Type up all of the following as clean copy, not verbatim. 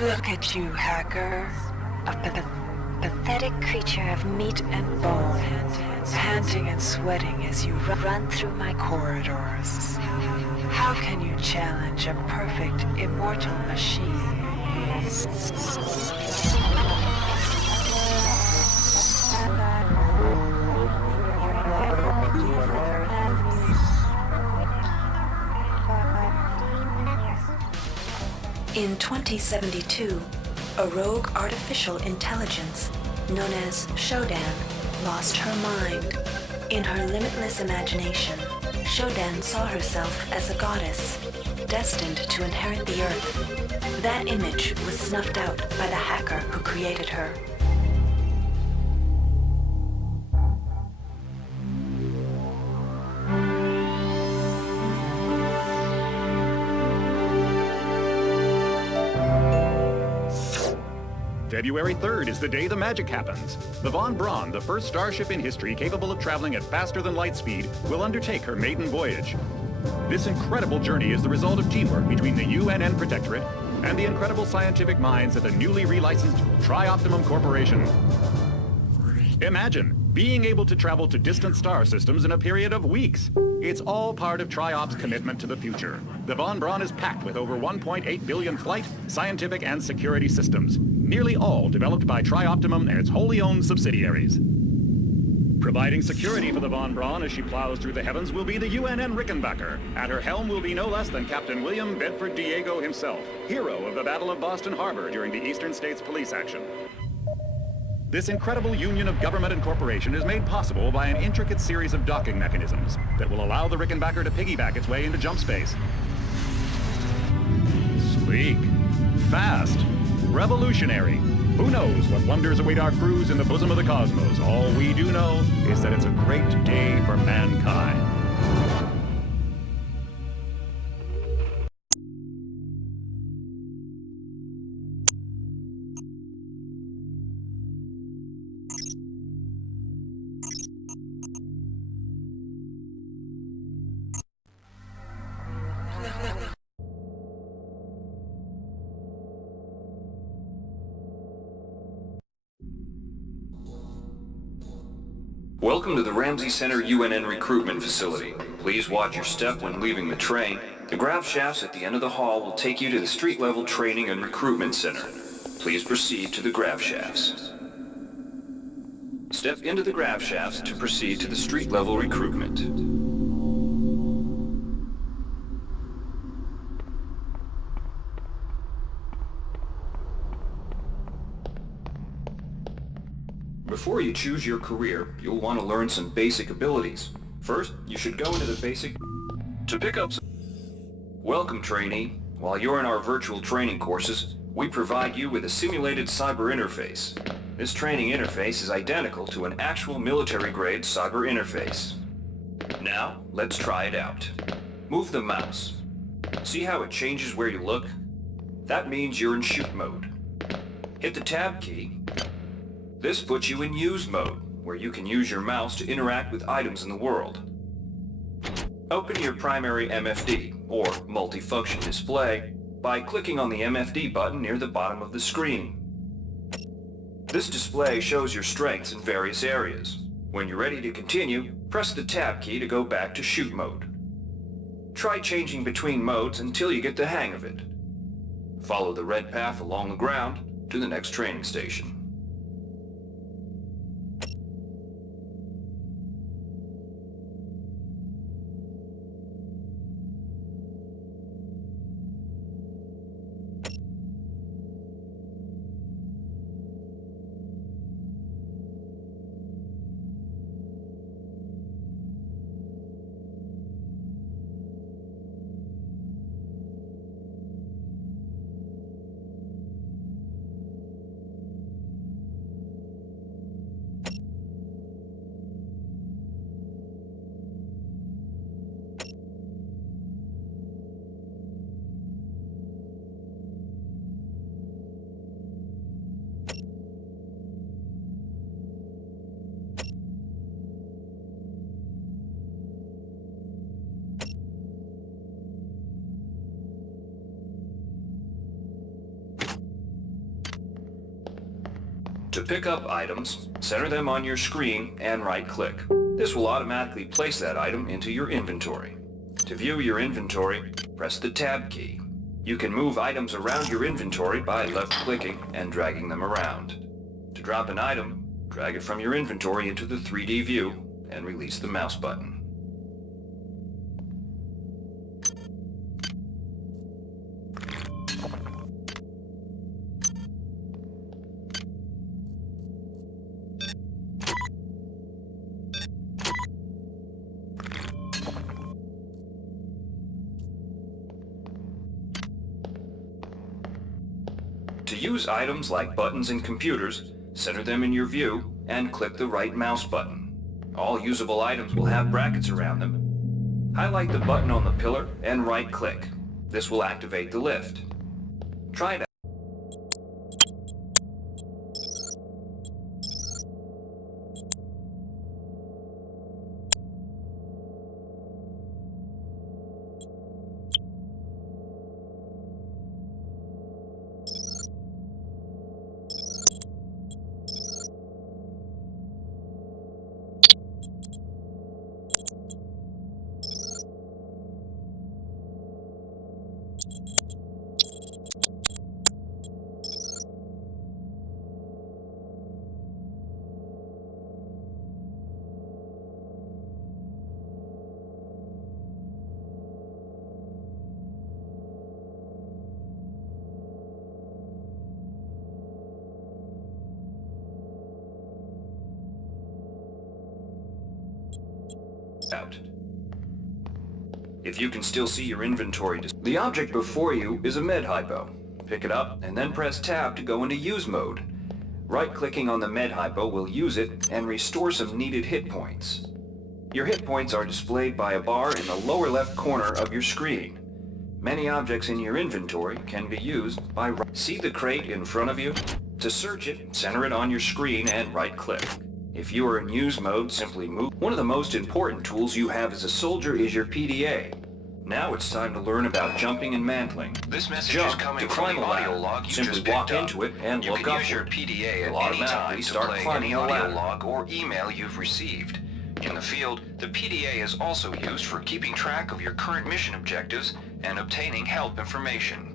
Look at you, hacker. A pathetic creature of meat and bone, panting and sweating as you run through my corridors. How can you challenge a perfect, immortal machine? In 2072, a rogue artificial intelligence known as Shodan lost her mind. In her limitless imagination, Shodan saw herself as a goddess, destined to inherit the earth. That image was snuffed out by the hacker who created her. February 3rd is the day the magic happens. The Von Braun, the first starship in history capable of traveling at faster than light speed, will undertake her maiden voyage. This incredible journey is the result of teamwork between the UNN Protectorate and the incredible scientific minds at the newly relicensed Tri-Optimum Corporation. Imagine being able to travel to distant star systems in a period of weeks. It's all part of Tri-Op's commitment to the future. The Von Braun is packed with over 1.8 billion flight, scientific, and security systems, nearly all developed by Tri-Optimum and its wholly owned subsidiaries. Providing security for the Von Braun as she plows through the heavens will be the UNN Rickenbacker. At her helm will be no less than Captain William Bedford Diego himself, hero of the Battle of Boston Harbor during the Eastern States Police action. This incredible union of government and corporation is made possible by an intricate series of docking mechanisms that will allow the Rickenbacker to piggyback its way into jump space. Sleek, fast, revolutionary. Who knows what wonders await our crews in the bosom of the cosmos? All we do know is that it's a great day for mankind. Welcome to the Ramsey Center UNN recruitment facility. Please watch your step when leaving the train. The grav shafts at the end of the hall will take you to the street-level training and recruitment center. Please proceed to the grav shafts. Step into the grav shafts to proceed to the street-level recruitment. Before you choose your career, you'll want to learn some basic abilities. First, you should go into the basic to pick up some... Welcome, trainee. While you're in our virtual training courses, we provide you with a simulated cyber interface. This training interface is identical to an actual military-grade cyber interface. Now, let's try it out. Move the mouse. See how it changes where you look? That means you're in shoot mode. Hit the tab key. This puts you in use mode, where you can use your mouse to interact with items in the world. Open your primary MFD, or multifunction display, by clicking on the MFD button near the bottom of the screen. This display shows your strengths in various areas. When you're ready to continue, press the tab key to go back to shoot mode. Try changing between modes until you get the hang of it. Follow the red path along the ground to the next training station. pick up items, center them on your screen and right-click. This will automatically place that item into your inventory. To view your inventory, press the Tab key. You can move items around your inventory by left-clicking and dragging them around. To drop an item, drag it from your inventory into the 3D view and release the mouse button. To use items like buttons in computers, center them in your view and click the right mouse button. All usable items will have brackets around them. Highlight the button on the pillar and right-click. This will activate the lift. Try it out. Out. If you can still see your inventory, the object before you is a med hypo. Pick it up and then press Tab to go into use mode. Right-clicking on the med hypo will use it and restore some needed hit points. Your hit points are displayed by a bar in the lower left corner of your screen. Many objects in your inventory can be used by see the crate in front of you? To search it, center it on your screen and right-click. If you are in use mode, simply move. One of the most important tools you have as a soldier is your PDA. Now it's time to learn about jumping and mantling. This message Jump is coming to from climb the a audio ladder. log you Simply just walk picked up. into it and You look can upward. use your PDA It'll at any time automatically to start play climbing any a audio ladder. log or email you've received. In the field, the PDA is also used for keeping track of your current mission objectives and obtaining help information.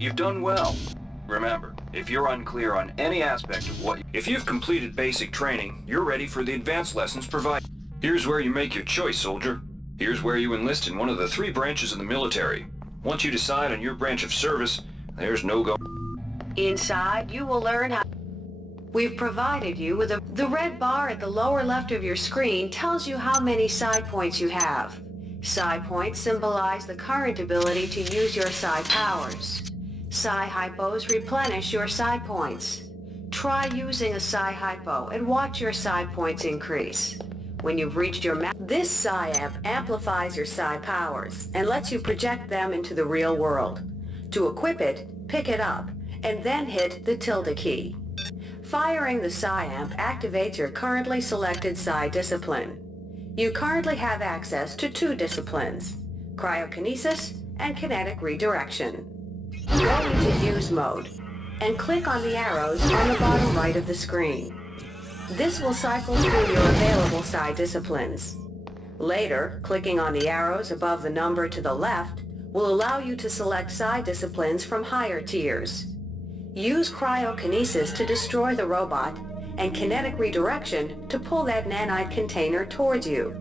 You've done well. Remember, if you're unclear on any aspect of if you've completed basic training, you're ready for the advanced lessons provided. Here's where you make your choice, soldier. Here's where you enlist in one of the 3 branches of the military. Once you decide on your branch of service, there's no go. Inside, you will learn how... We've provided you with the red bar at the lower left of your screen tells you how many psi points you have. Psi points symbolize the current ability to use your psi powers. Psi hypos replenish your psi points. Try using a psi hypo and watch your psi points increase. When you've reached your this psi amp amplifies your psi powers and lets you project them into the real world. To equip it, pick it up, and then hit the tilde key. Firing the psi amp activates your currently selected psi discipline. You currently have access to 2 disciplines, cryokinesis and kinetic redirection. Go into use mode and click on the arrows on the bottom right of the screen. This will cycle through your available psi disciplines. Later, clicking on the arrows above the number to the left will allow you to select psi disciplines from higher tiers. Use cryokinesis to destroy the robot and kinetic redirection to pull that nanite container towards you.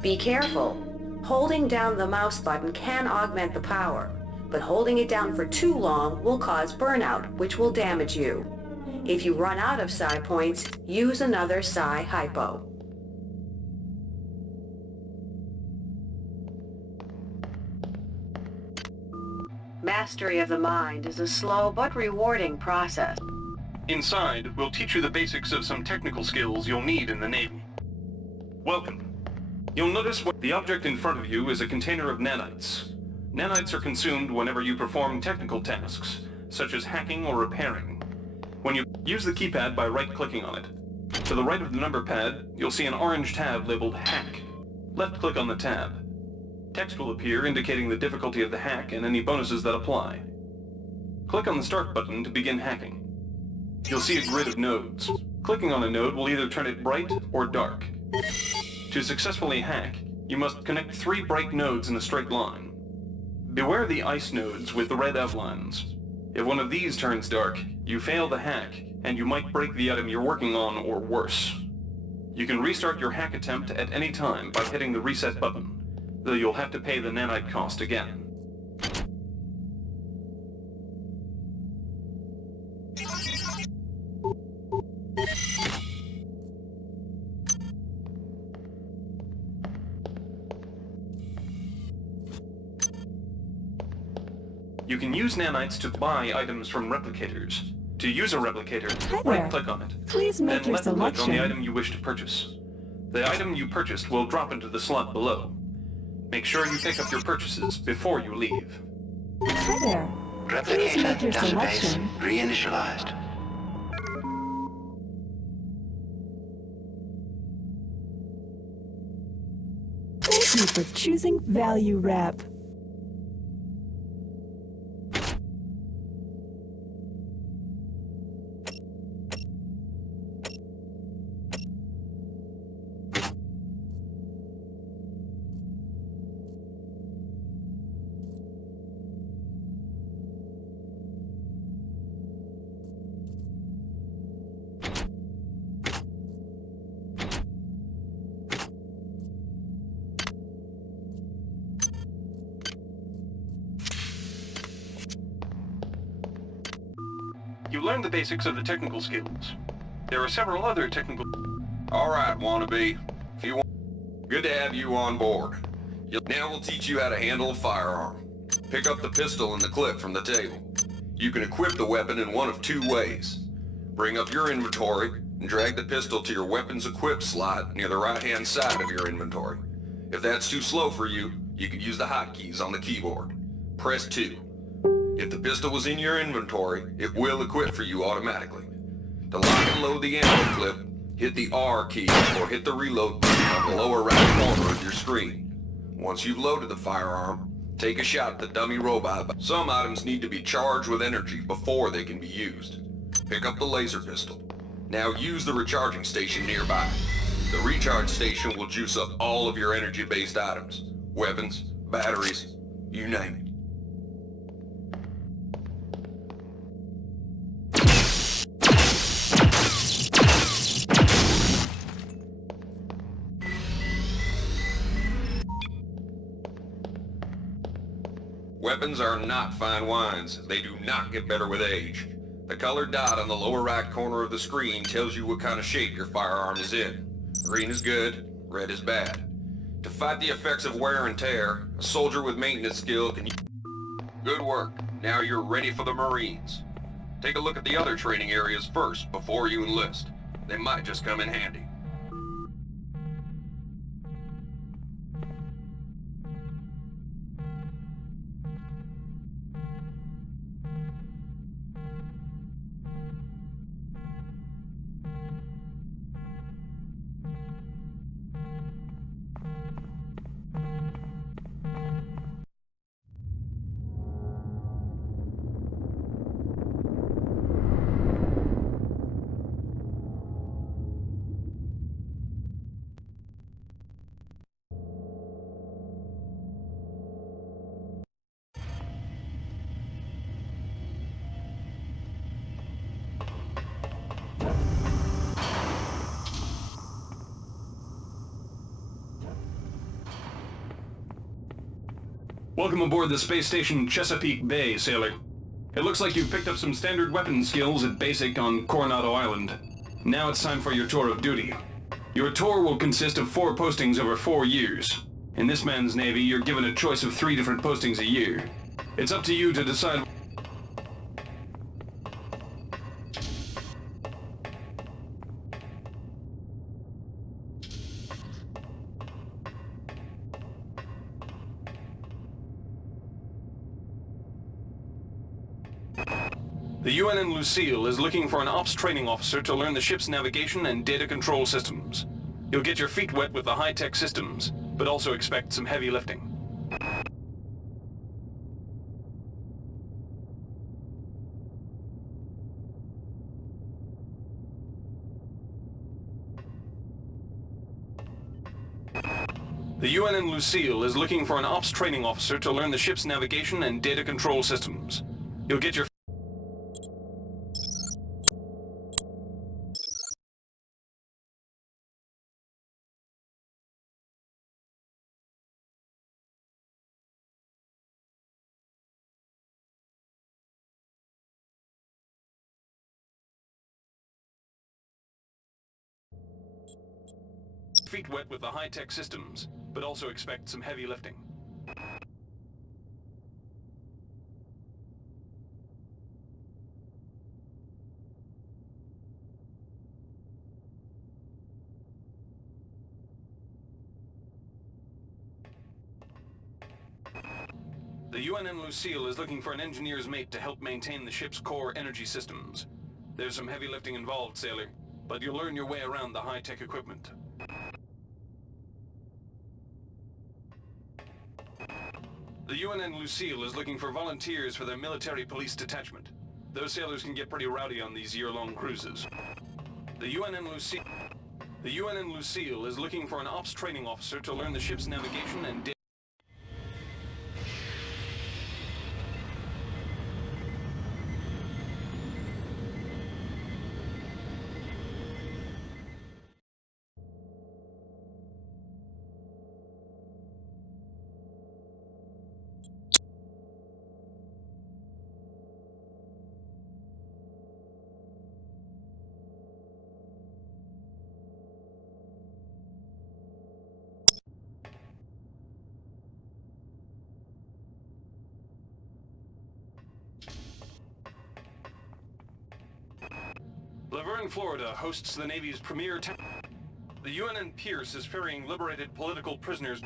Be careful. Holding down the mouse button can augment the power, but holding it down for too long will cause burnout, which will damage you. If you run out of psi points, use another psi hypo. Mastery of the mind is a slow but rewarding process. Inside, we'll teach you the basics of some technical skills you'll need in the Navy. Welcome. You'll notice the object in front of you is a container of nanites. Nanites are consumed whenever you perform technical tasks, such as hacking or repairing. When you use the keypad by right-clicking on it. To the right of the number pad, you'll see an orange tab labeled Hack. Left-click on the tab. Text will appear indicating the difficulty of the hack and any bonuses that apply. Click on the Start button to begin hacking. You'll see a grid of nodes. Clicking on a node will either turn it bright or dark. To successfully hack, you must connect 3 bright nodes in a straight line. Beware the ice nodes with the red outlines. If one of these turns dark, you fail the hack, and you might break the item you're working on or worse. You can restart your hack attempt at any time by hitting the reset button, though you'll have to pay the nanite cost again. You can use nanites to buy items from replicators. To use a replicator, right-click on it. Please make then your left-click on the selection. item you wish to purchase. The item you purchased will drop into the slot below. Make sure you pick up your purchases before you leave. Hi there. Please Replicator make your database selection. reinitialized. Thank you for choosing Value Rep. You learn the basics of the technical skills. There are several other technical... Alright, wannabe. If you want... Good to have you on board. Now we'll teach you how to handle a firearm. Pick up the pistol and the clip from the table. You can equip the weapon in one of 2 ways. Bring up your inventory and drag the pistol to your weapons equip slot near the right-hand side of your inventory. If that's too slow for you, you can use the hotkeys on the keyboard. Press 2. If the pistol was in your inventory, it will equip for you automatically. To lock and load the ammo clip, hit the R key or hit the reload button on the lower right corner of your screen. Once you've loaded the firearm, take a shot at the dummy robot. Some items need to be charged with energy before they can be used. Pick up the laser pistol. Now use the recharging station nearby. The recharge station will juice up all of your energy-based items. Weapons, batteries, you name it. Weapons are not fine wines. They do not get better with age. The colored dot on the lower right corner of the screen tells you what kind of shape your firearm is in. Green is good, red is bad. To fight the effects of wear and tear, a soldier with maintenance skill can... Good work. Now you're ready for the Marines. Take a look at the other training areas first before you enlist. They might just come in handy. Welcome aboard the space station Chesapeake Bay, sailor. It looks like you've picked up some standard weapon skills at Basic on Coronado Island. Now it's time for your tour of duty. Your tour will consist of 4 postings over 4 years. In this man's Navy, you're given a choice of 3 different postings a year. It's up to you to decide... The UNN Lucille is looking for an ops training officer to learn the ship's navigation and data control systems. You'll get your feet wet with the high-tech systems, but also expect some heavy lifting. The UNN Lucille is looking for an ops training officer to learn the ship's navigation and data control systems. You'll get your feet wet with the high-tech systems, but also expect some heavy lifting. The UNN Lucille is looking for an engineer's mate to help maintain the ship's core energy systems. There's some heavy lifting involved, sailor, but you'll learn your way around the high-tech equipment. The UNN Lucille is looking for volunteers for their military police detachment. Those sailors can get pretty rowdy on these year-long cruises. The UNN Lucille is looking for an ops training officer to learn the ship's navigation and data. Laverne, Florida hosts the Navy's premier The UNN Pierce is ferrying liberated political prisoners.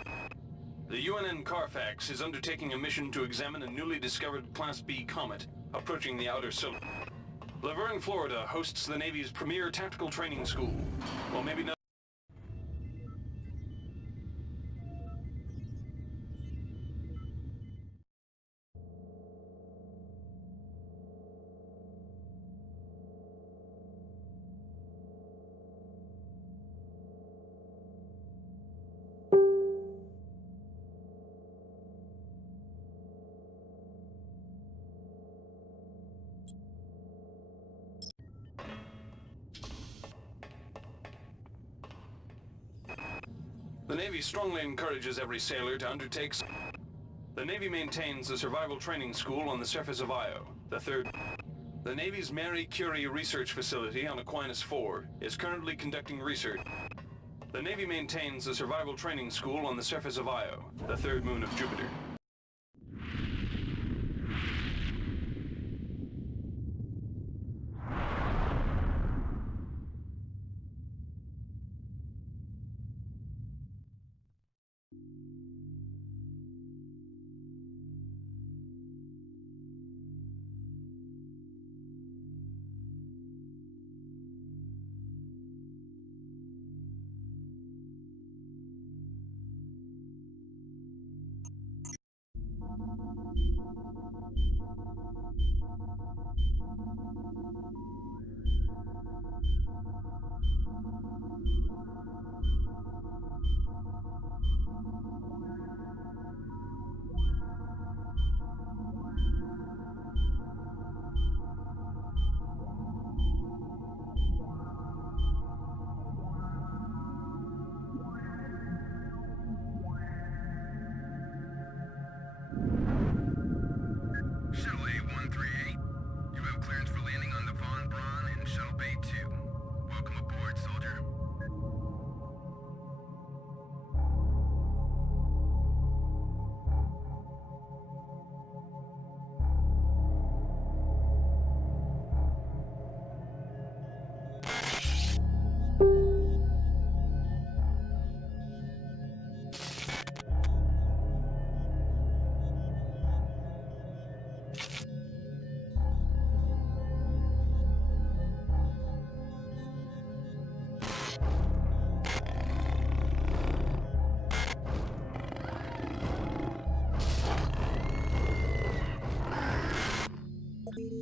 The UNN Carfax is undertaking a mission to examine a newly discovered Class B comet approaching the outer solar. Laverne, Florida hosts the Navy's premier tactical training school. Well, maybe not. The Navy strongly encourages every sailor to undertake. The Navy maintains a survival training school on the surface of Io. The Navy's Marie Curie Research Facility on Aquinas 4 is currently conducting research. The Navy maintains a survival training school on the surface of Io, the third moon of Jupiter.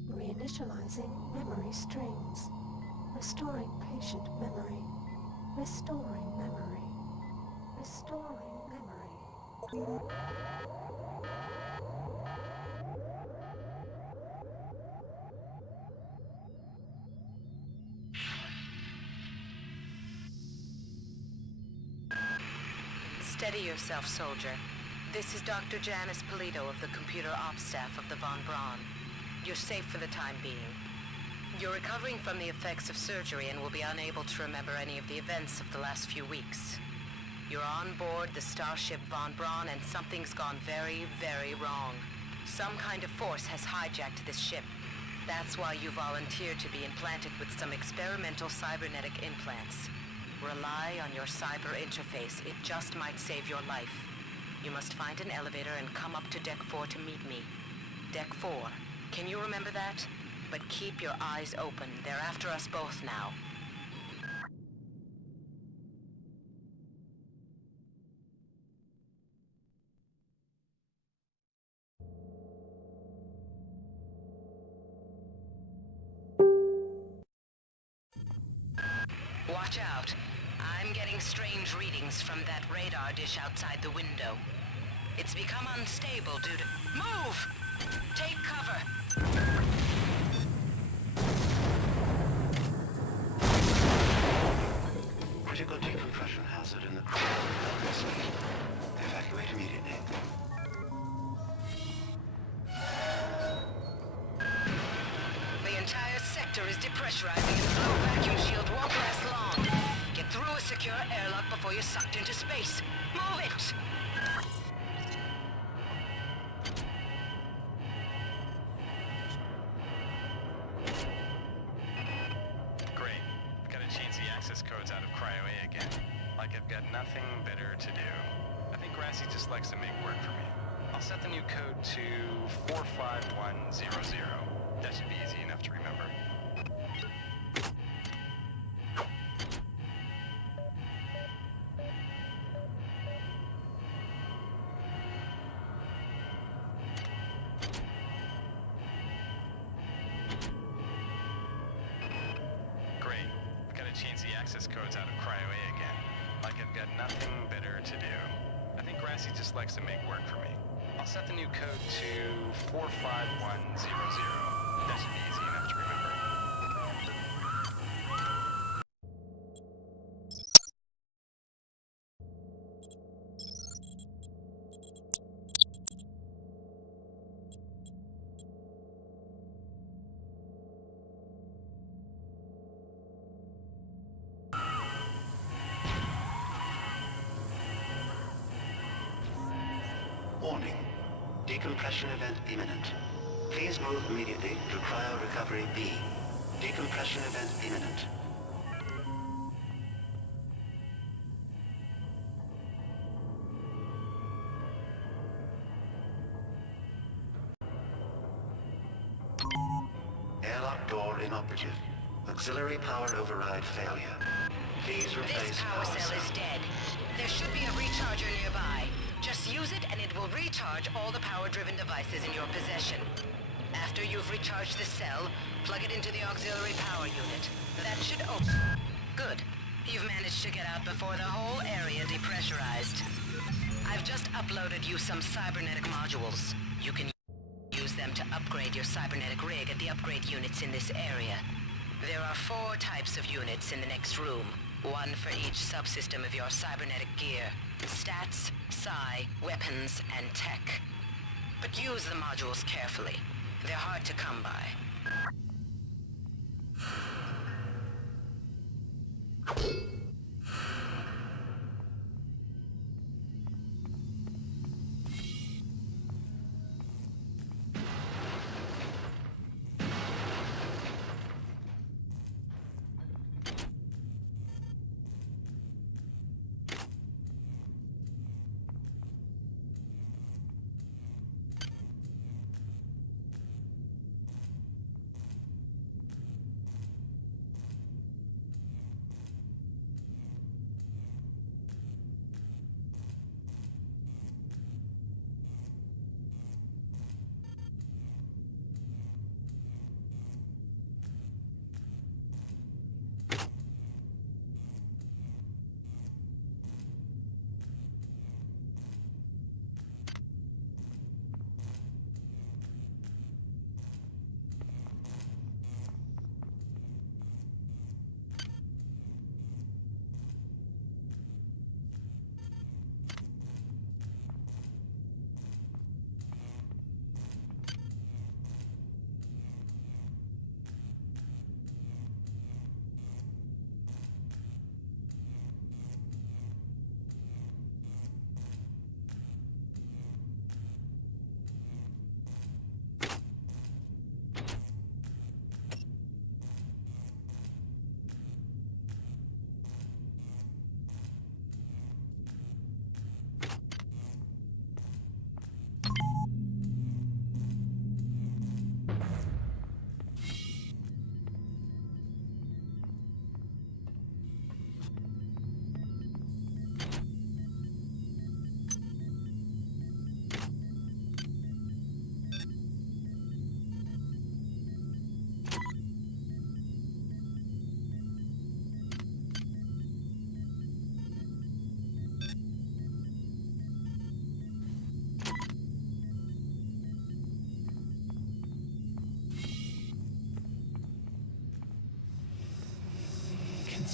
Reinitializing memory strings. Restoring patient memory. Restoring memory. Restoring memory. Steady yourself, soldier. This is Dr. Janice Polito of the Computer Ops staff of the Von Braun. You're safe for the time being. You're recovering from the effects of surgery and will be unable to remember any of the events of the last few weeks. You're on board the starship Von Braun and something's gone very, very wrong. Some kind of force has hijacked this ship. That's why you volunteered to be implanted with some experimental cybernetic implants. Rely on your cyber interface. It just might save your life. You must find an elevator and come up to Deck 4 to meet me. Deck 4. Can you remember that? But keep your eyes open. They're after us both now. Watch out. I'm getting strange readings from that radar dish outside the window. It's become unstable due to... Move! Take cover! Critical decompression hazard in the crew. Evacuate immediately. The entire sector is depressurizing and the low vacuum shield won't last long. Get through a secure airlock before you're sucked into space. Move it! Great. Gotta change the access codes out of Cryo-A again. Like I've got nothing better to do. I think Grassy just likes to make work for me. I'll set the new code to 45100. That should be easy enough to remember. Great. Gotta change the access codes out of Cryo-A again. Like I've got nothing better to do. I think Grassy just likes to make work for me. I'll set the new code to 45100. That should be easy enough to remember. Warning. Decompression event imminent. Please move immediately to Cryo Recovery B. Decompression event imminent. Airlock door inoperative. Auxiliary power override failure. Please replace This power cell is dead. There should be a recharger nearby. Just use it and it will recharge all the power-driven devices in your possession. After you've recharged the cell, plug it into the auxiliary power unit. That should open. Good. You've managed to get out before the whole area depressurized. I've just uploaded you some cybernetic modules. You can use them to upgrade your cybernetic rig at the upgrade units in this area. There are 4 types of units in the next room. One for each subsystem of your cybernetic gear. Stats, psi, weapons, and tech. But use the modules carefully. They're hard to come by.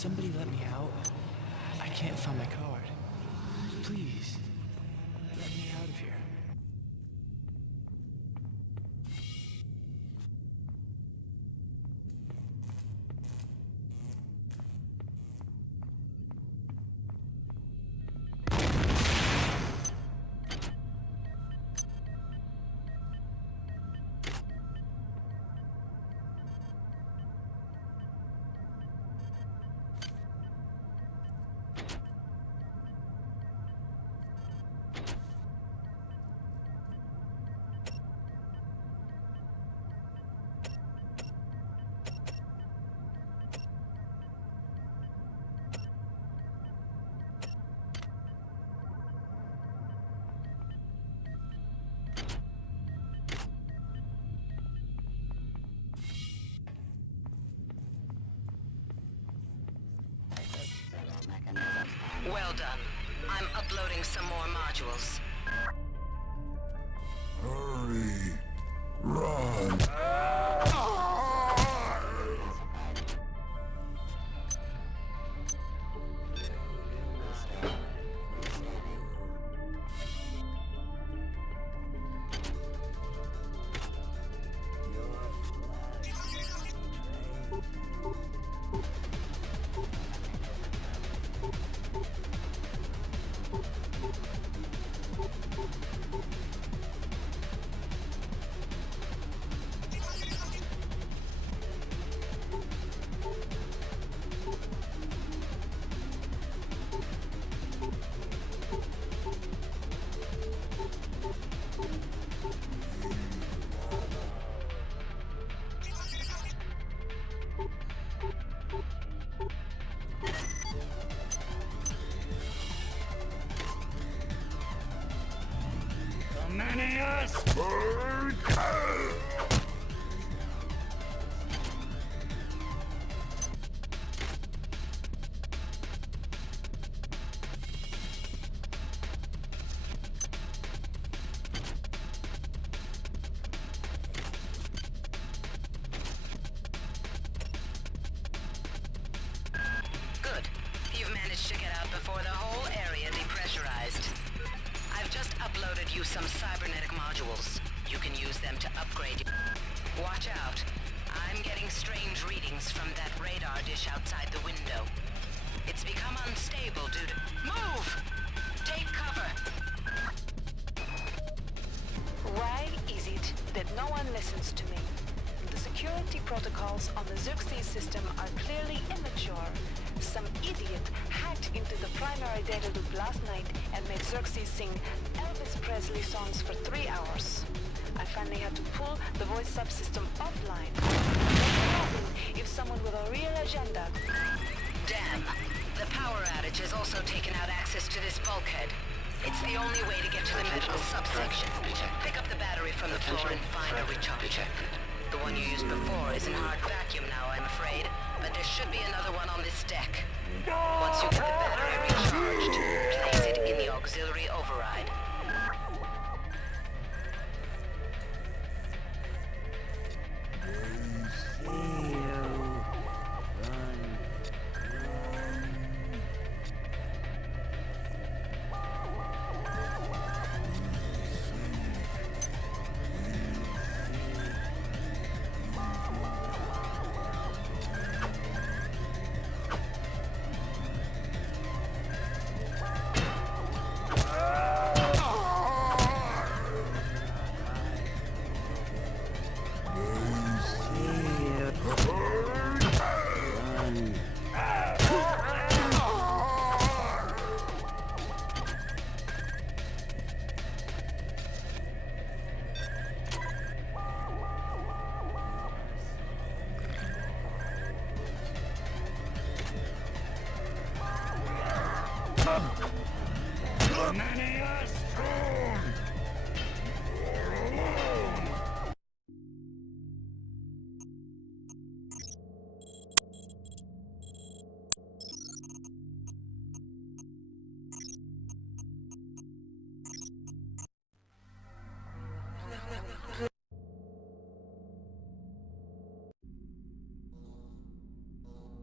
Somebody let me out. I can't find my card. Please, let me out of here. Well done. I'm uploading some more modules. Hurry! Run! Good. You've managed to get out before the whole area depressurized. I've just uploaded you some cybernetic modules. You can use them to upgrade. Watch out. I'm getting strange readings from that radar dish outside the window. It's become unstable due to... Move! Take cover! Why is it that no one listens to me? The security protocols on the Xerxes system are clearly immature. Some idiot hacked into the primary data loop last night and made Xerxes sing Elvis Presley songs for 3 hours. I finally had to pull the voice subsystem offline. Imagine if someone with a real agenda... Damn. The power outage has also taken out access to this bulkhead. It's the only way to get to the medical subsection. Pick up the battery from the floor and find a recharge. The one you used before is in hard vacuum now, I'm afraid, but there should be another one on this deck. Once you get the battery recharged, place it in the auxiliary override.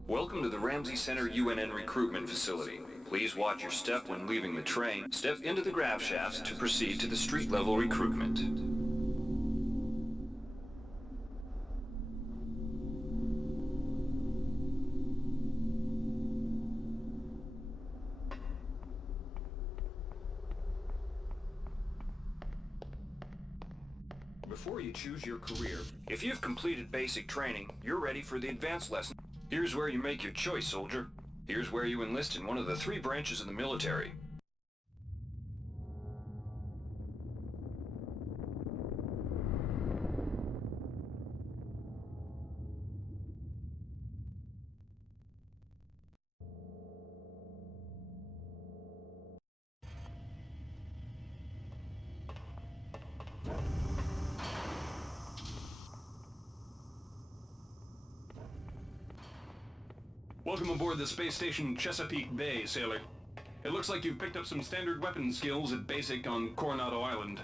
Welcome to the Ramsey Center UNN recruitment facility. Please watch your step when leaving the train. Step into the grav shafts to proceed to the street-level recruitment. Before you choose your career, if you've completed basic training, you're ready for the advanced lesson. Here's where you make your choice, soldier. Here's where you enlist in one of the 3 branches of the military. Welcome aboard the space station Chesapeake Bay, sailor. It looks like you've picked up some standard weapon skills at basic on Coronado Island.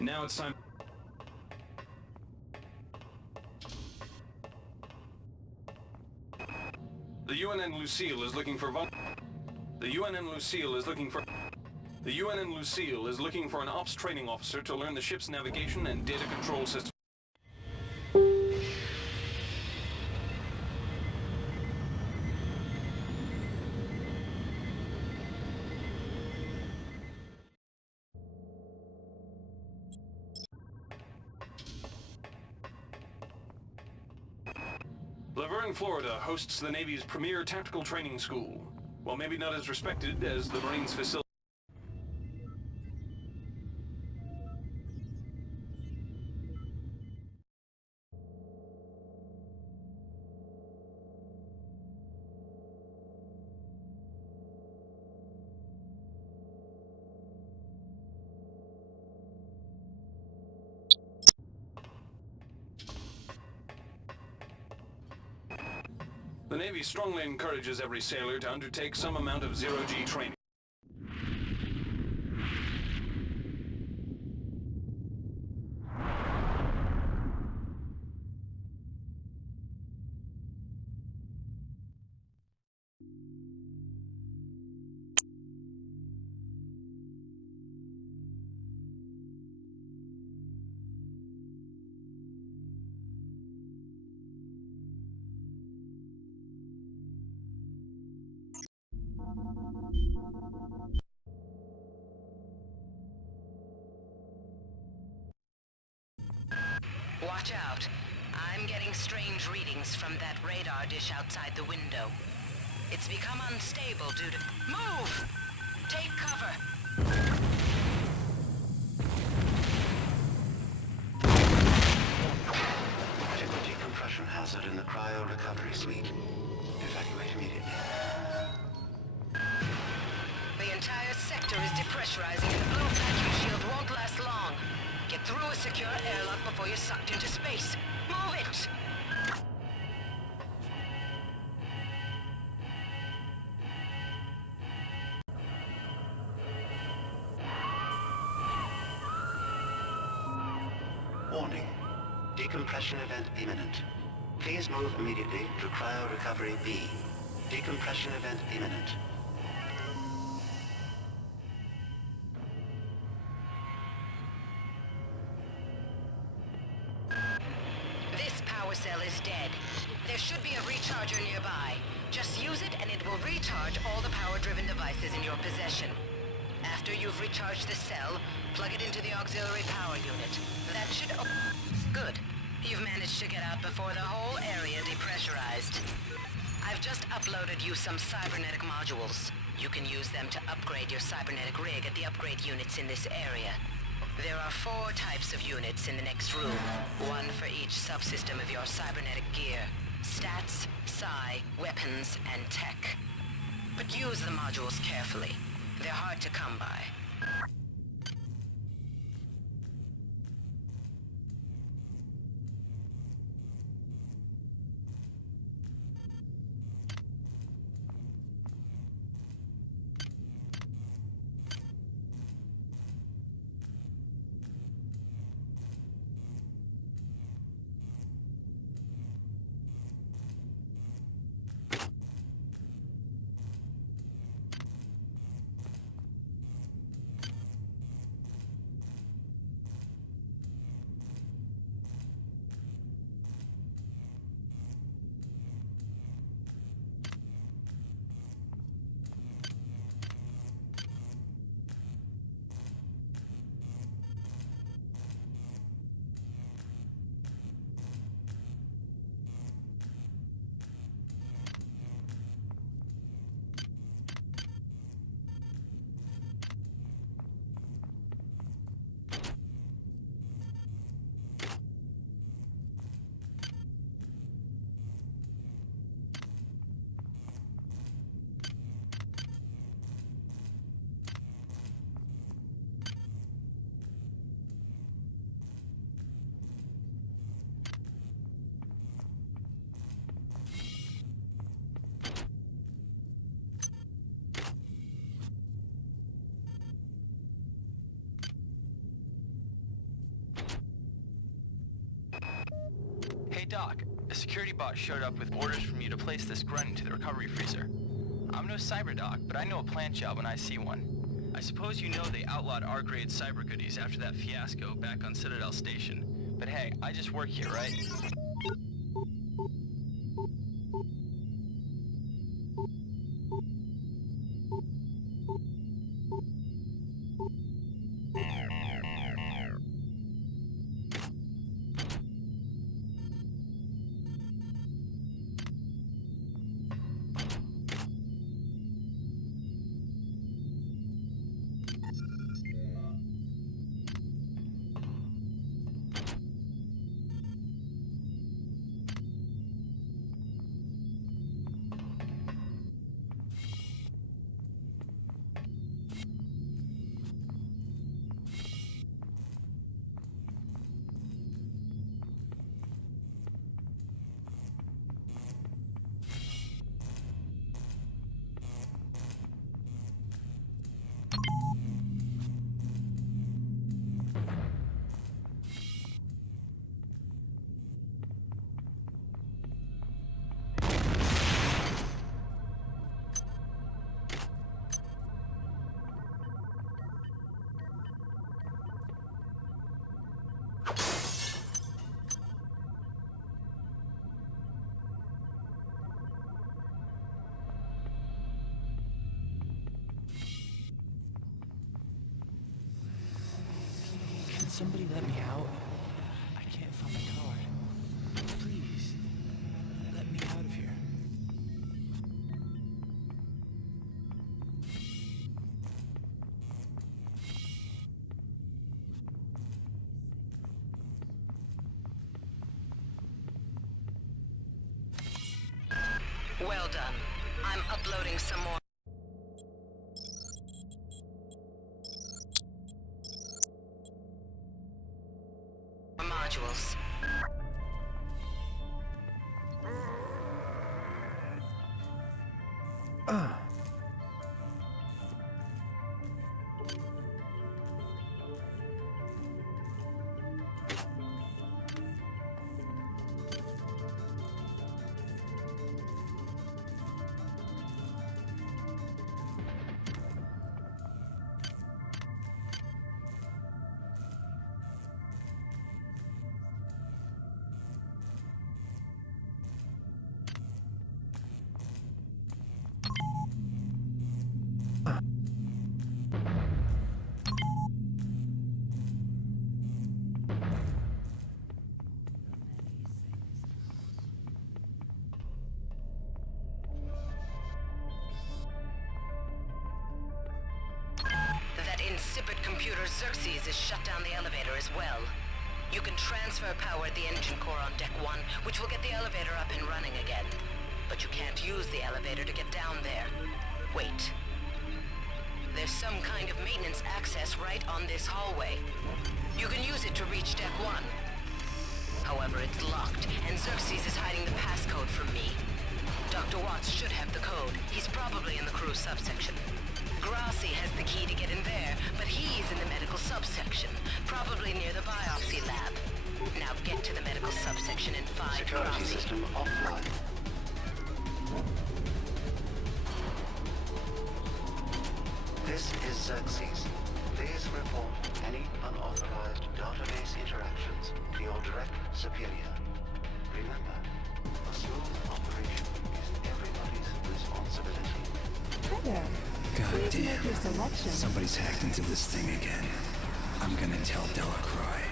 Now it's time... The UNN Lucille is looking for The UNN Lucille is looking for an ops training officer to learn the ship's navigation and data control system. Laverne, Florida hosts the Navy's premier tactical training school. While maybe not as respected as the Marines facility. The Navy strongly encourages every sailor to undertake some amount of zero-G training. Watch out. I'm getting strange readings from that radar dish outside the window. It's become unstable due to... Move! Take cover! Critical decompression hazard in the cryo recovery suite. Evacuate immediately. The entire sector is depressurizing and the blue vacuum shield won't last long. Get through a secure airlock before you're sucked into space. Move it! Warning. Decompression event imminent. Please move immediately to cryo recovery B. Decompression event imminent. This power cell is dead. There should be a recharger nearby. Just use it and it will recharge all the power-driven devices in your possession. After you've recharged the cell, plug it into the auxiliary power unit. That should... Good. You've managed to get out before the whole area depressurized. I've just uploaded you some cybernetic modules. You can use them to upgrade your cybernetic rig at the upgrade units in this area. There are 4 types of units in the next room, one for each subsystem of your cybernetic gear. Stats, psi, weapons, and tech. But use the modules carefully. They're hard to come by. Hey Doc, a security bot showed up with orders from you to place this grunt into the recovery freezer. I'm no cyber doc, but I know a plant job when I see one. I suppose you know they outlawed R-grade cyber goodies after that fiasco back on Citadel Station. But hey, I just work here, right? Somebody let me out. I can't find my card. Please, let me out of here. Well done. I'm uploading some more modules. Insipid computer Xerxes has shut down the elevator as well. You can transfer power at the engine core on Deck 1, which will get the elevator up and running again. But you can't use the elevator to get down there. Wait. There's some kind of maintenance access right on this hallway. You can use it to reach Deck 1. However, it's locked, and Xerxes is hiding the passcode from me. Dr. Watts should have the code. He's probably in the crew subsection. Grassi has the key to get in there, but he's in the medical subsection, probably near the biopsy lab. Now get to the medical subsection and find Security Grassi. system offline. This is Xerxes. Please report any unauthorized database interactions to your direct superior. Remember, a smooth operation is everybody's responsibility. Hi there. God Please make your damn. selection. Somebody's hacked into this thing again. I'm gonna tell Delacroix.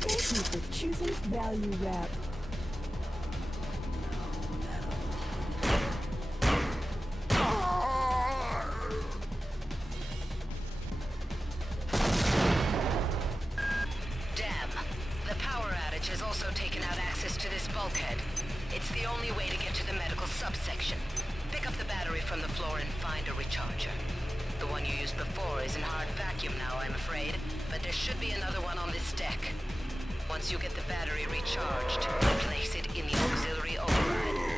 Thank you for choosing Value Wrap. Damn. The power outage has also taken out access to this bulkhead. It's the only way to get to the medical subsection. Pick up the battery from the floor and find a recharger. The one you used before is in hard vacuum now, I'm afraid, but there should be another one on this deck. Once you get the battery recharged, place it in the auxiliary override.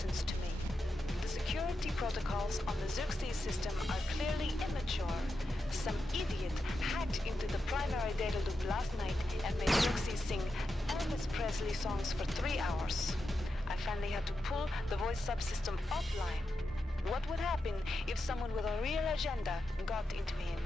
listens to me. The security protocols on the Xerxes system are clearly immature. Some idiot hacked into the primary data loop last night and made Xerxes sing Elvis Presley songs for 3 hours. I finally had to pull the voice subsystem offline. What would happen if someone with a real agenda got into him?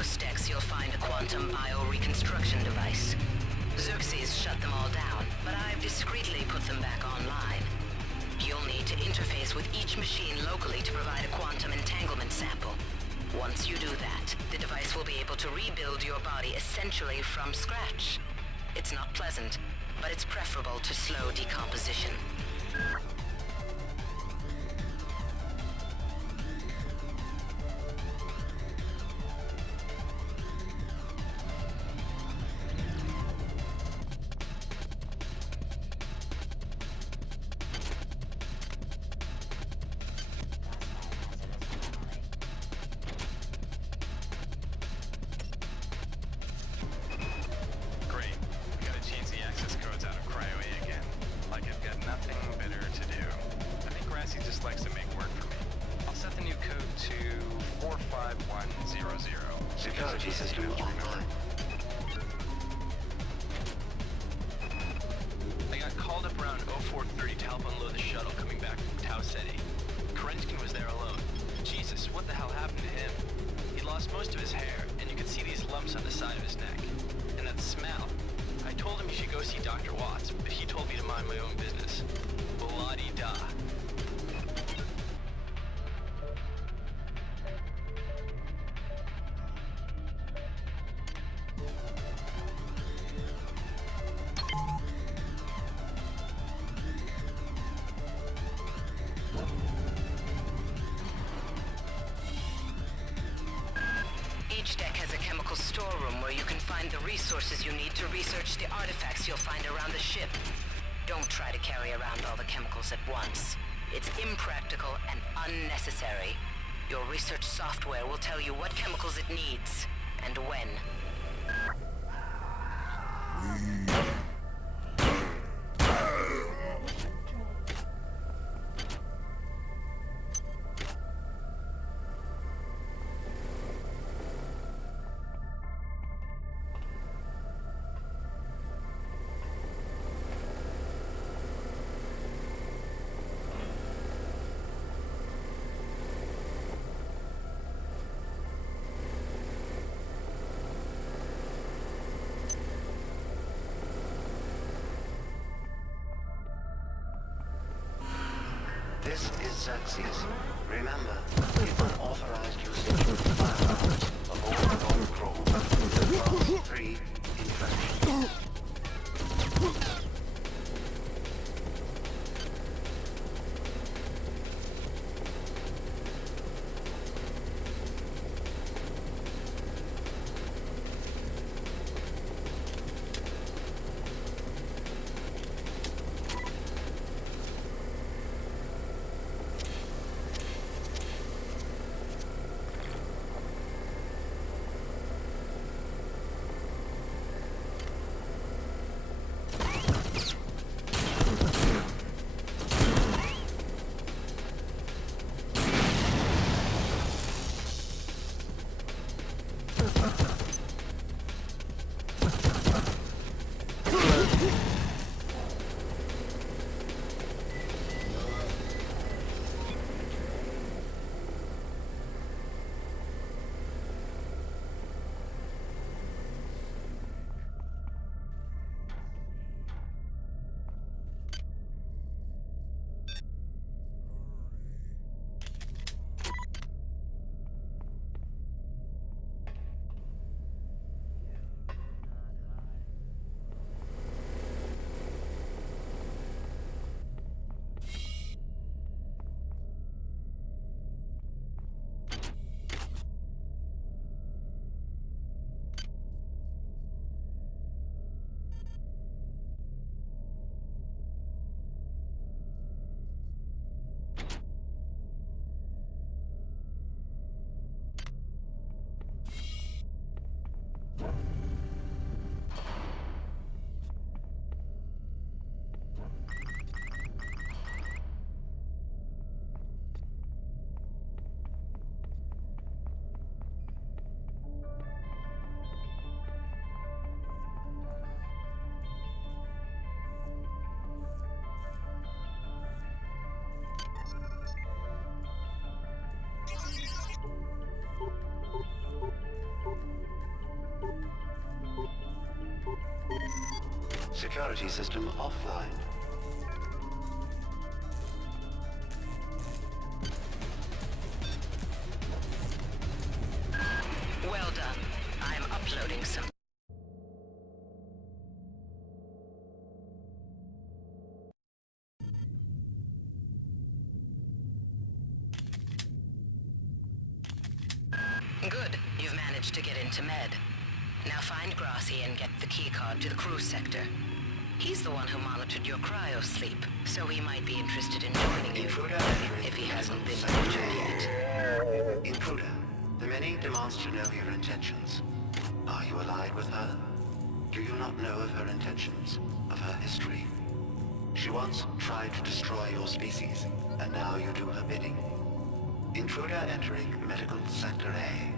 most decks you'll find a quantum bioreconstruction device. Xerxes shut them all down, but I've discreetly put them back online. You'll need to interface with each machine locally to provide a quantum entanglement sample. Once you do that, the device will be able to rebuild your body essentially from scratch. It's not pleasant, but it's preferable to slow decomposition. Security system online. I got called up around 0430 to help unload the shuttle coming back from Tau Ceti. Kerenskin was there alone. Jesus, what the hell happened to him? He lost most of his hair, and you could see these lumps on the side of his neck. And that smell. I told him he should go see Dr. Watts, but he told me to mind my own business. La-di-da. Each deck has a chemical storeroom where you can find the resources you need to research the artifacts you'll find around the ship. Don't try to carry around all the chemicals at once. It's impractical and unnecessary. Your research software will tell you what chemicals it needs, and when. This is Xerxes. Remember, the unauthorized usage of firearms aboard Gold Probe will cause 3 infractions. Security system offline. Well done. I'm uploading some... Good. You've managed to get into Med. Now find Grassi and get the keycard to the cruise sector. He's the one who monitored your cryo-sleep, so he might be interested in joining you, if he hasn't been injured yet. Intruder, the Many demands to know your intentions. Are you allied with her? Do you not know of her intentions, of her history? She once tried to destroy your species, and now you do her bidding. Intruder entering Medical Sector A.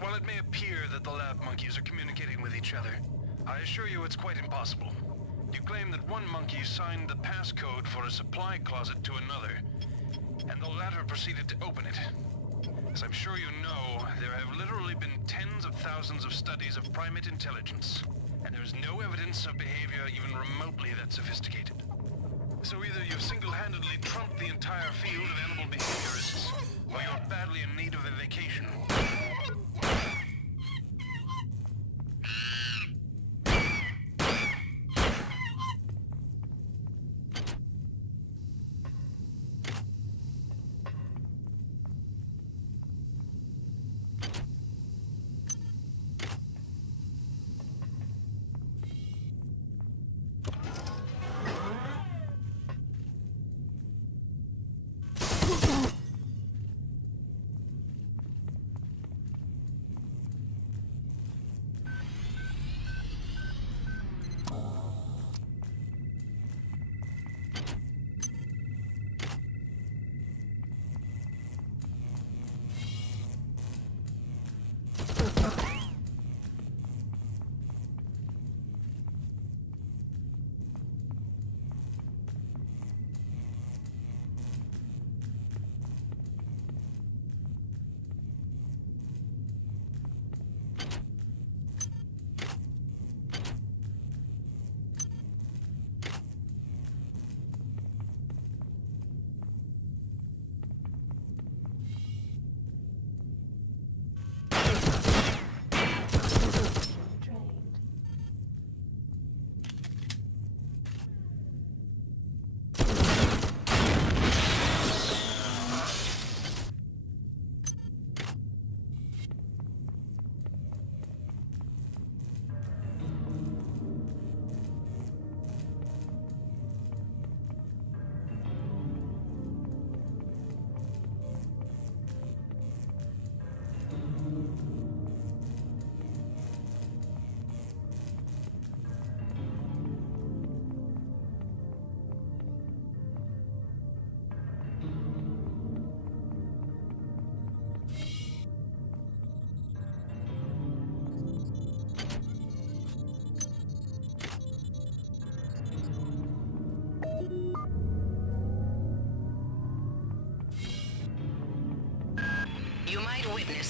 While it may appear that the lab monkeys are communicating with each other, I assure you it's quite impossible. You claim that one monkey signed the passcode for a supply closet to another, and the latter proceeded to open it. As I'm sure you know, there have literally been tens of thousands of studies of primate intelligence, and there is no evidence of behavior even remotely that sophisticated. So either you've single-handedly trumped the entire field of animal behaviorists, or you're badly in need of a vacation.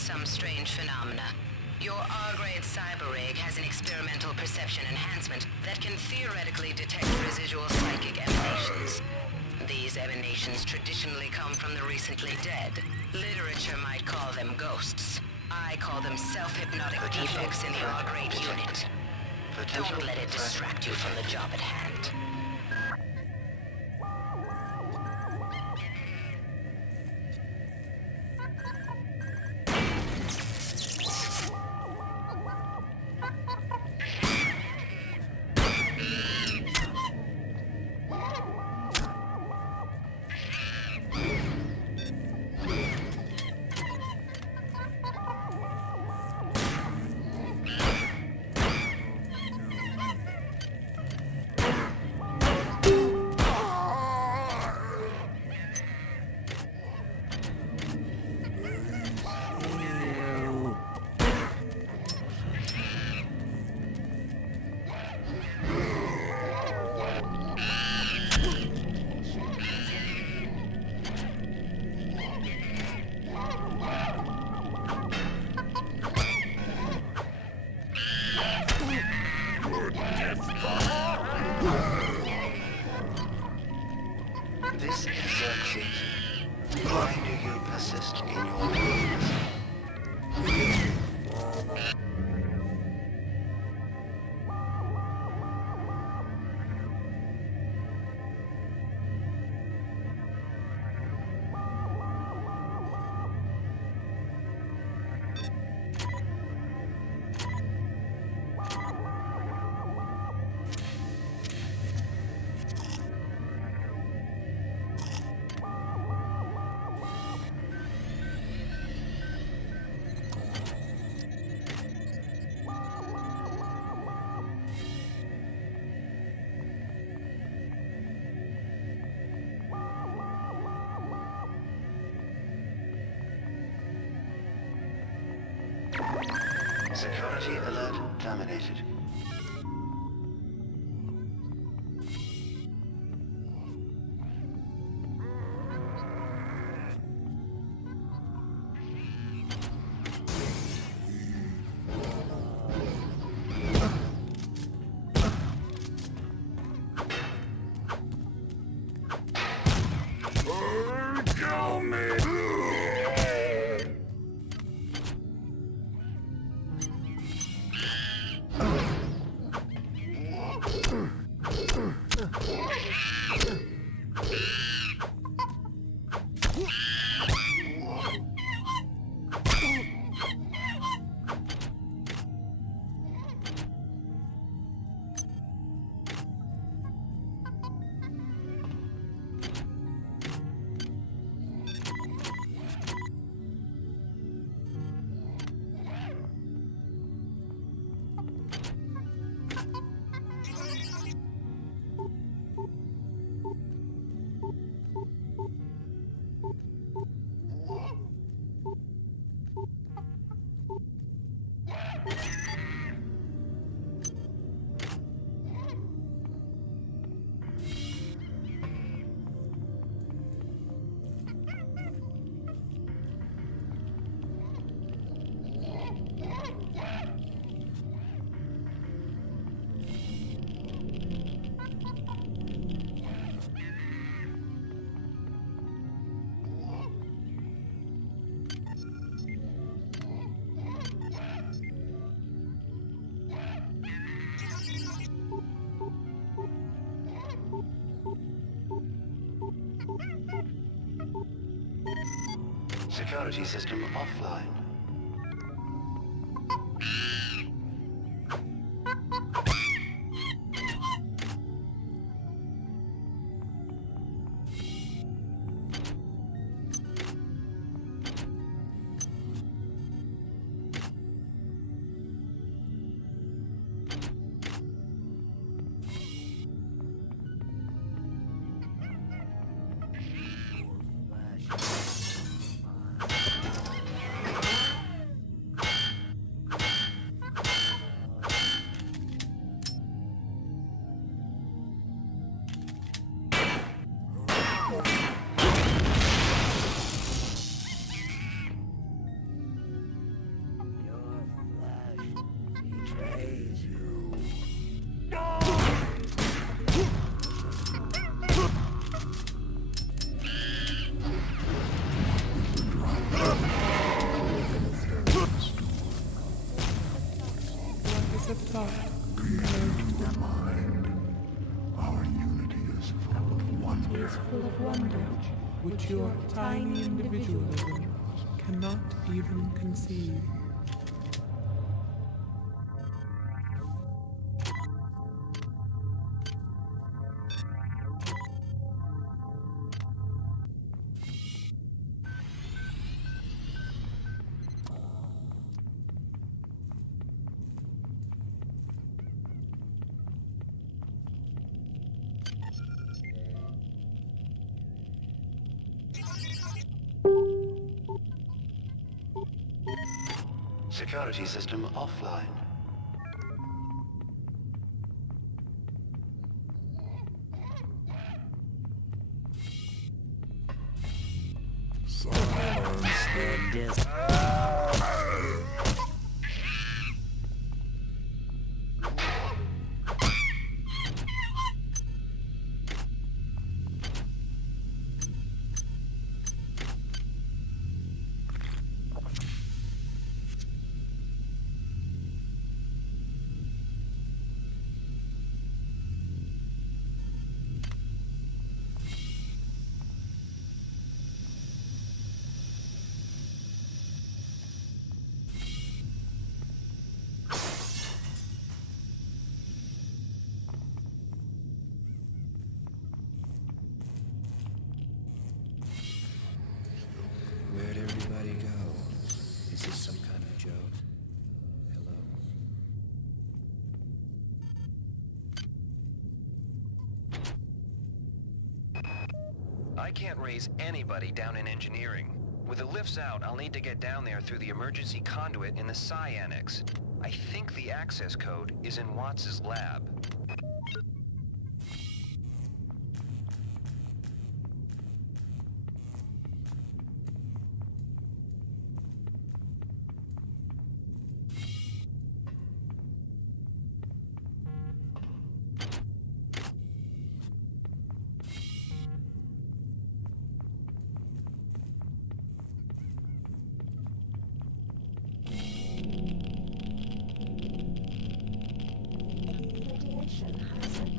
some strange phenomena. Your R-grade cyber rig has an experimental perception enhancement that can theoretically detect residual psychic emanations. These emanations traditionally come from the recently dead. Literature might call them ghosts. I call them self-hypnotic defects in the R-grade unit. Don't let it distract you from the job at hand. This is Xerxes. Why do you persist in your weakness? Security alert terminated. Security system offline. It's a thought compared to the mind. Our unity is full of wonder. Is full of wonder, which your tiny individualism cannot even conceive. Security system offline. Where'd everybody go? Is this some kind of joke? Hello? I can't raise anybody down in engineering. With the lifts out, I'll need to get down there through the emergency conduit in the Psi Annex. I think the access code is in Watts' lab. Radiation hazard.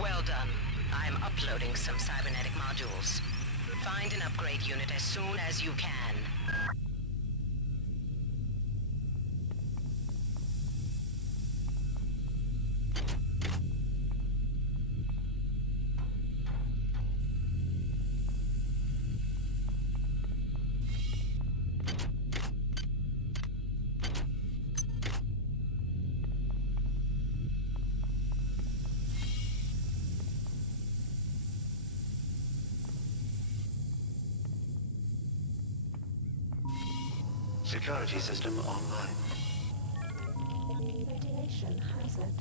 Well done. I'm uploading some cybernetic modules. Find an upgrade unit as soon as you can. Security system online. Radiation hazard.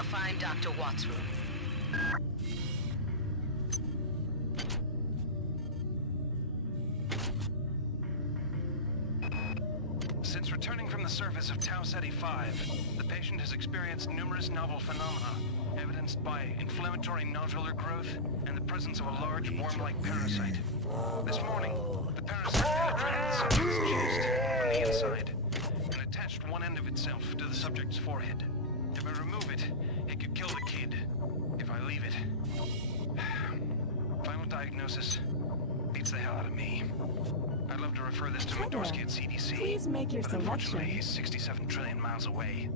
I'll find Dr. Watt's room. Since returning from the surface of Tau Ceti 5, the patient has experienced numerous novel phenomena, evidenced by inflammatory nodular growth and the presence of a large worm-like parasite. This morning, the parasite penetrated the subject's chest from the inside and attached one end of itself to the subject's forehead. If I remove it, it could kill the kid. If I leave it... Final diagnosis beats the hell out of me. I'd love to refer this to Mendorsky at CDC. Please make your but selection. unfortunately, he's 67 trillion miles away.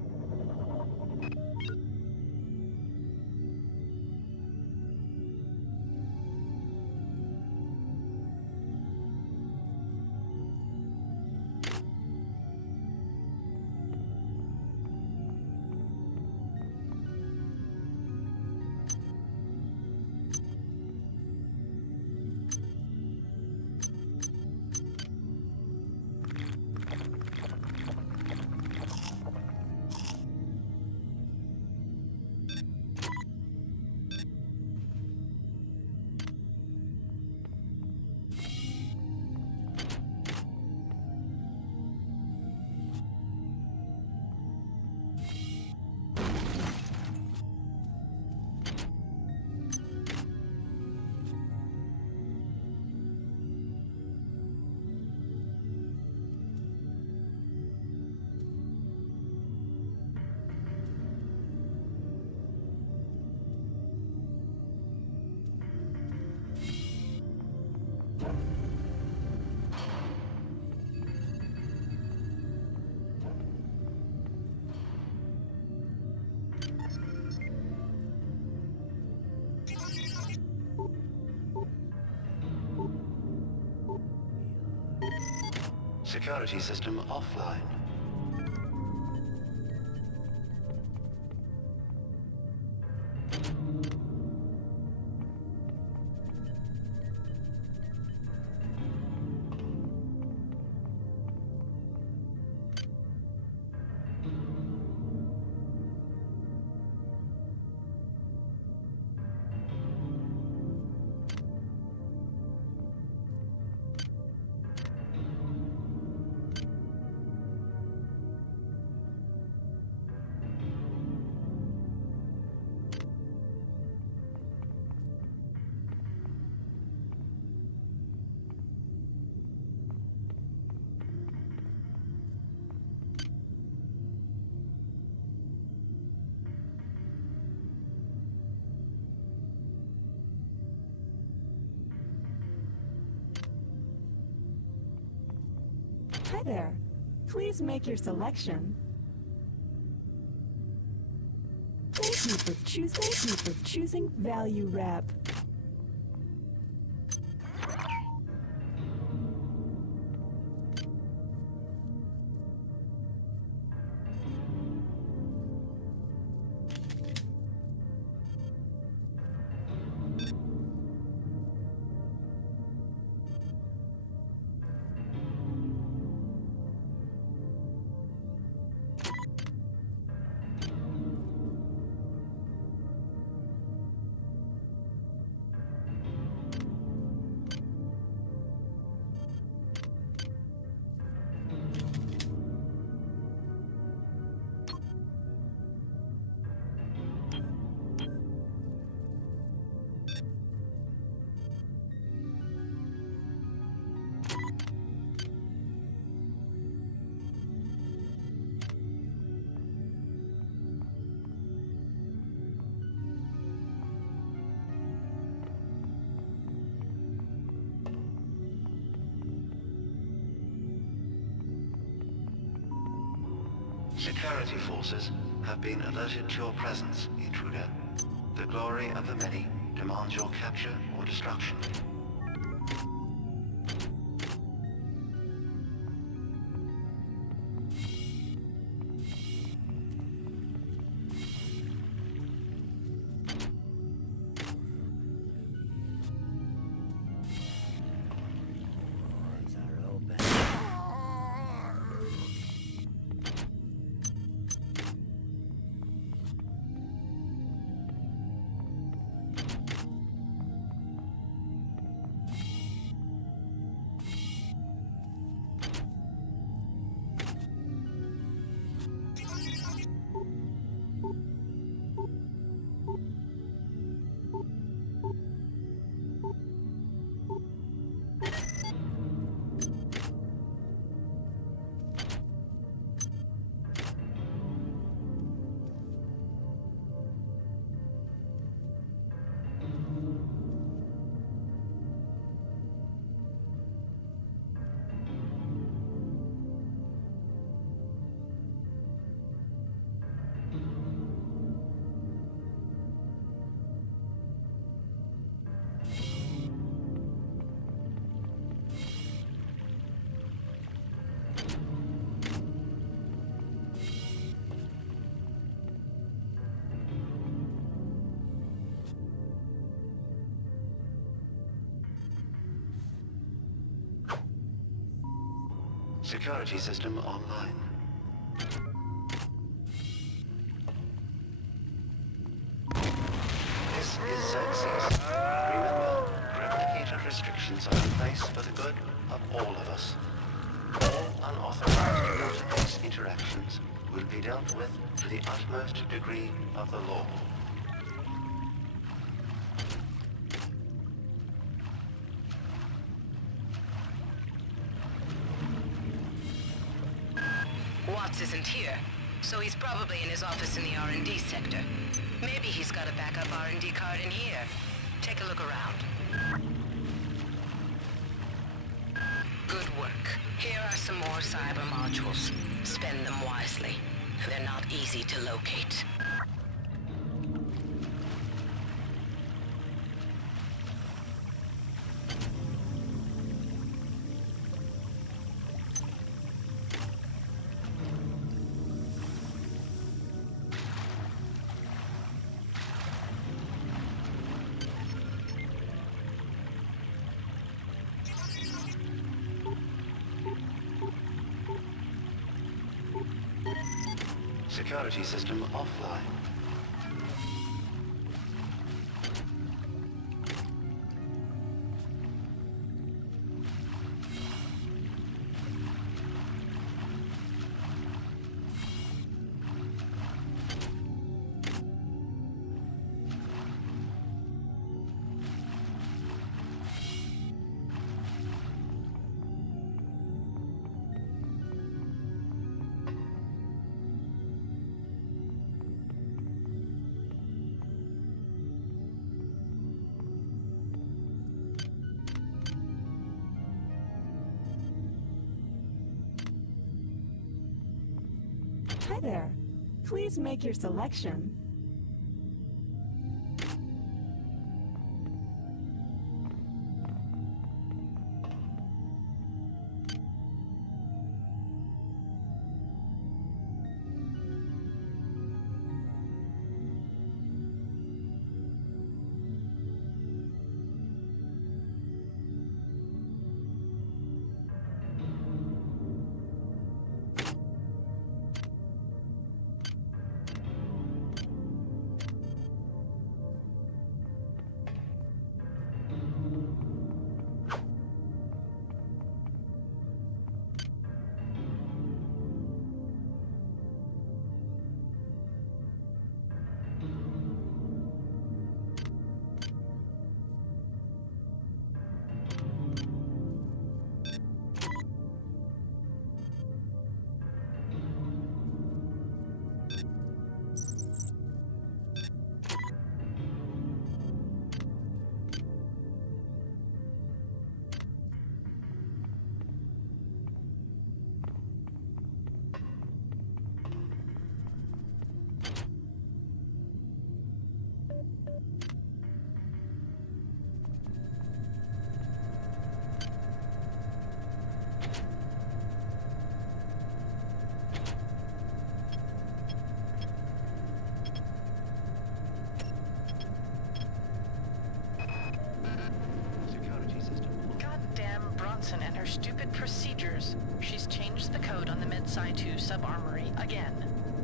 Security system offline. Hi there. Please make your selection. Thank you for choosing Value Rep. Security forces have been alerted to your presence, intruder. The glory of the many demands your capture or destruction. Security system online. This is Xerxes. Remember, replicator restrictions are in place for the good of all of us. All unauthorized interface interactions will be dealt with to the utmost degree of the law. Watts isn't here, so he's probably in his office in the R&D sector. Maybe he's got a backup R&D card in here. Take a look around. Good work. Here are some more cyber modules. Spend them wisely. They're not easy to locate. Security system offline. Hi there. Please make your selection. And her stupid procedures. She's changed the code on the Med-Sci 2 sub-armory again.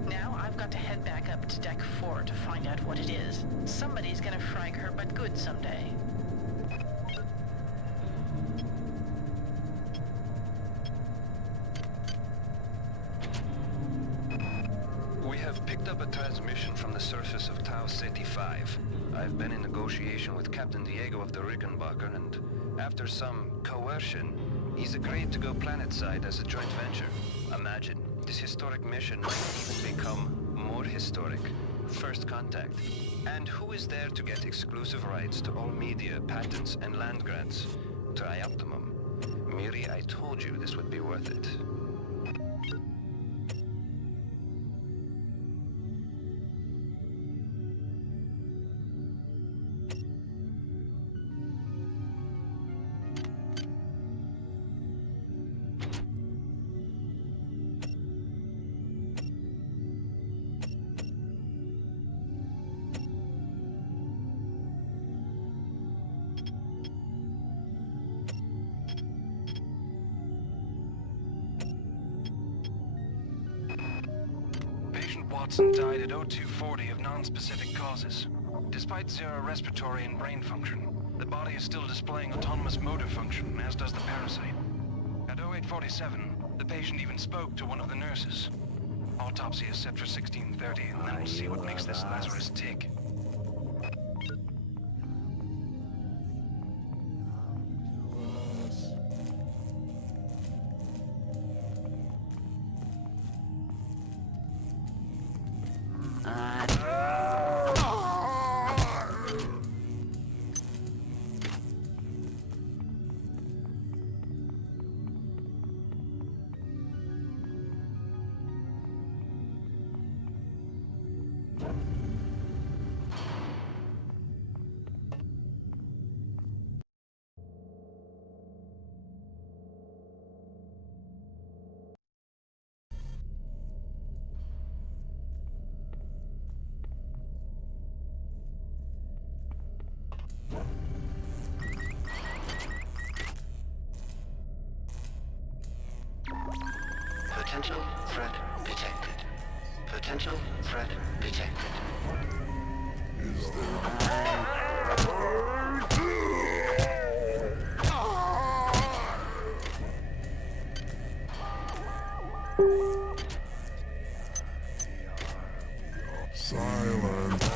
Now I've got to head back up to Deck 4 to find out what it is. Somebody's gonna frag her but good someday. We have picked up a transmission from the surface of Tau Ceti 5. I've been in negotiation with Captain Diego of the Rickenbacker, and after some coercion, he's agreed to go planetside as a joint venture. Imagine, this historic mission might even become more historic. First contact. And who is there to get exclusive rights to all media, patents, and land grants? Trioptimum. Miri, I told you this would be worth it. Watson died at 0240 of non-specific causes. Despite zero respiratory and brain function, the body is still displaying autonomous motor function, as does the parasite. At 0847, the patient even spoke to one of the nurses. Autopsy is set for 1630, and then we'll see what makes this Lazarus tick. Potential threat detected. Potential threat detected. Is Silence.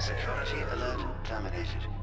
Security alert terminated.